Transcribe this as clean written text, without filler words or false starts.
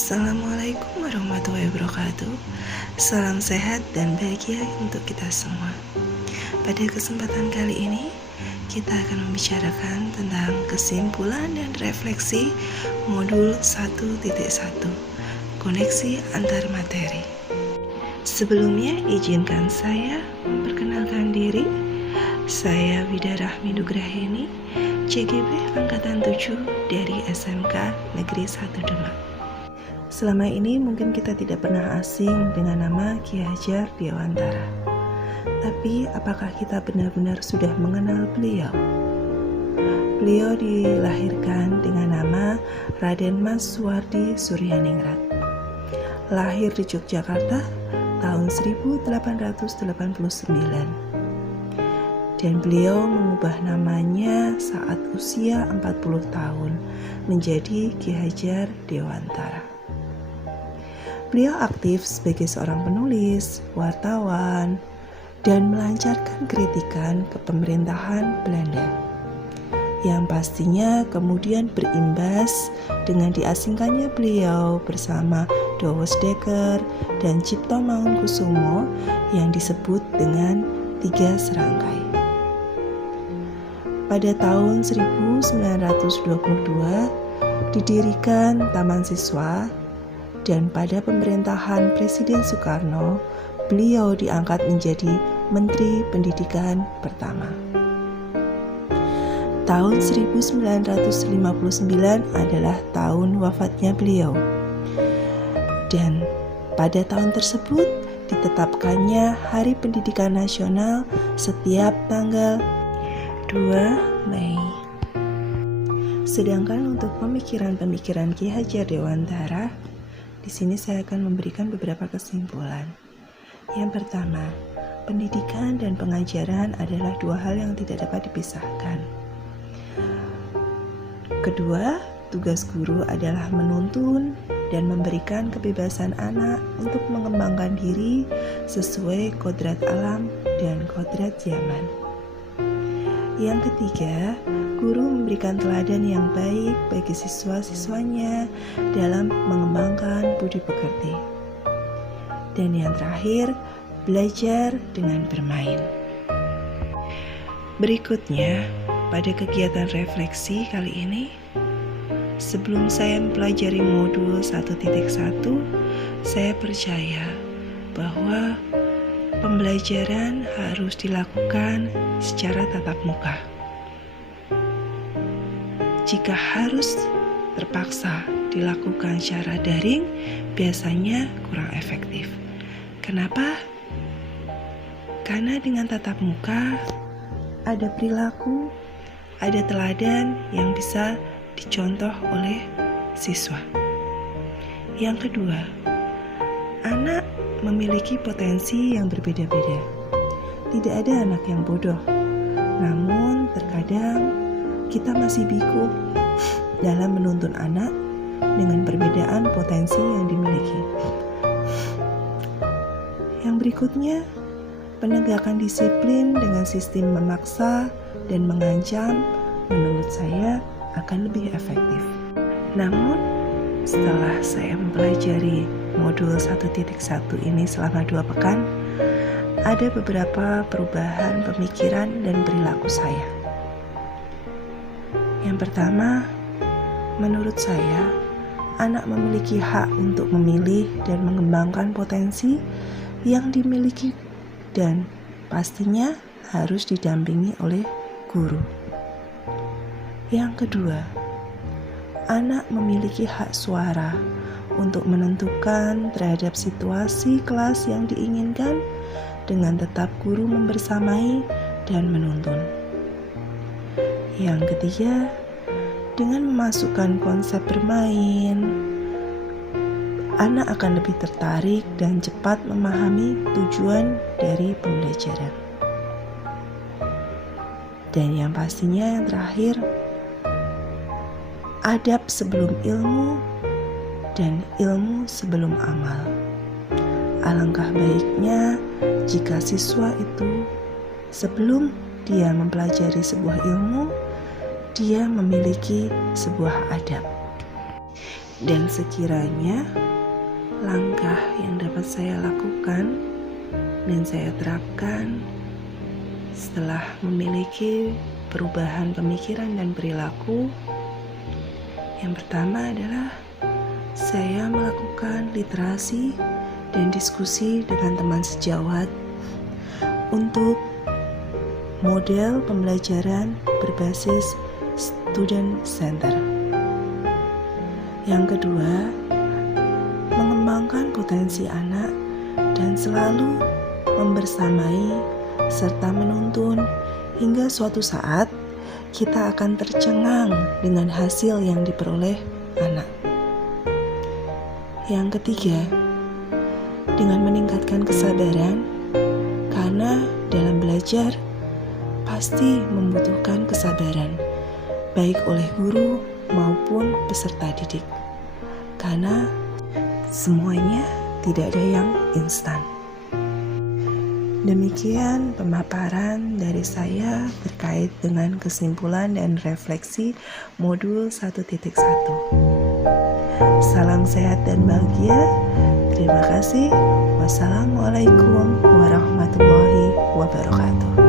Assalamualaikum warahmatullahi wabarakatuh. Salam sehat dan bahagia untuk kita semua. Pada kesempatan kali ini, kita akan membicarakan tentang kesimpulan dan refleksi modul 1.1, koneksi antar materi. Sebelumnya, izinkan saya memperkenalkan diri. Saya Wida Rahmi Nugraheni, CGB Angkatan 7 dari SMK Negeri 1 Demak. Selama ini mungkin kita tidak pernah asing dengan nama Ki Hajar Dewantara. Tapi apakah kita benar-benar sudah mengenal beliau? Beliau dilahirkan dengan nama Raden Mas Suwardi Suryaningrat. Lahir di Yogyakarta tahun 1889. Dan beliau mengubah namanya saat usia 40 tahun menjadi Ki Hajar Dewantara. Beliau aktif sebagai seorang penulis, wartawan, dan melancarkan kritikan ke pemerintahan Belanda, yang pastinya kemudian berimbas dengan diasingkannya beliau bersama Douwes Dekker dan Cipto Mangunkusumo yang disebut dengan Tiga Serangkai. Pada tahun 1922 didirikan Taman Siswa, dan pada pemerintahan Presiden Soekarno, beliau diangkat menjadi Menteri Pendidikan pertama. Tahun 1959 adalah tahun wafatnya beliau. Dan pada tahun tersebut ditetapkannya Hari Pendidikan Nasional setiap tanggal 2 Mei. Sedangkan untuk pemikiran-pemikiran Ki Hajar Dewantara, di sini saya akan memberikan beberapa kesimpulan. Yang pertama, pendidikan dan pengajaran adalah dua hal yang tidak dapat dipisahkan. Kedua, tugas guru adalah menuntun dan memberikan kebebasan anak untuk mengembangkan diri sesuai kodrat alam dan kodrat zaman. Yang ketiga, guru memberikan teladan yang baik bagi siswa-siswanya dalam mengembangkan budi pekerti. Dan yang terakhir, belajar dengan bermain. Berikutnya, pada kegiatan refleksi kali ini, sebelum saya mempelajari modul 1.1, saya percaya bahwa pembelajaran harus dilakukan secara tatap muka. Jika harus terpaksa dilakukan secara daring, biasanya kurang efektif. Kenapa? Karena dengan tatap muka ada perilaku, ada teladan yang bisa dicontoh oleh siswa. Yang kedua, anak memiliki potensi yang berbeda-beda. Tidak ada anak yang bodoh. Namun terkadang kita masih bingung dalam menuntun anak dengan perbedaan potensi yang dimiliki. Yang berikutnya, penegakan disiplin dengan sistem memaksa dan mengancam menurut saya akan lebih efektif. Namun, setelah saya mempelajari modul 1.1 ini selama 2 pekan, ada beberapa perubahan pemikiran dan perilaku saya. Yang pertama, menurut saya, anak memiliki hak untuk memilih dan mengembangkan potensi yang dimiliki dan pastinya harus didampingi oleh guru. Yang kedua, anak memiliki hak suara untuk menentukan terhadap situasi kelas yang diinginkan dengan tetap guru membersamai dan menuntun. Yang ketiga, dengan memasukkan konsep bermain, anak akan lebih tertarik dan cepat memahami tujuan dari pembelajaran. Dan yang pastinya yang terakhir, adab sebelum ilmu dan ilmu sebelum amal. Alangkah baiknya jika siswa itu sebelum dia mempelajari sebuah ilmu, dia memiliki sebuah adab. Dan sekiranya langkah yang dapat saya lakukan dan saya terapkan setelah memiliki perubahan pemikiran dan perilaku, yang pertama adalah saya melakukan literasi dan diskusi dengan teman sejawat untuk model pembelajaran berbasis student center. Yang kedua, mengembangkan potensi anak dan selalu membersamai serta menuntun hingga suatu saat kita akan tercengang dengan hasil yang diperoleh anak. Yang ketiga, dengan meningkatkan kesabaran, karena dalam belajar pasti membutuhkan kesabaran, baik oleh guru maupun peserta didik, karena semuanya tidak ada yang instan. Demikian pemaparan dari saya terkait dengan kesimpulan dan refleksi modul 1.1. Salam sehat dan bahagia. Terima kasih. Wassalamualaikum warahmatullahi wabarakatuh.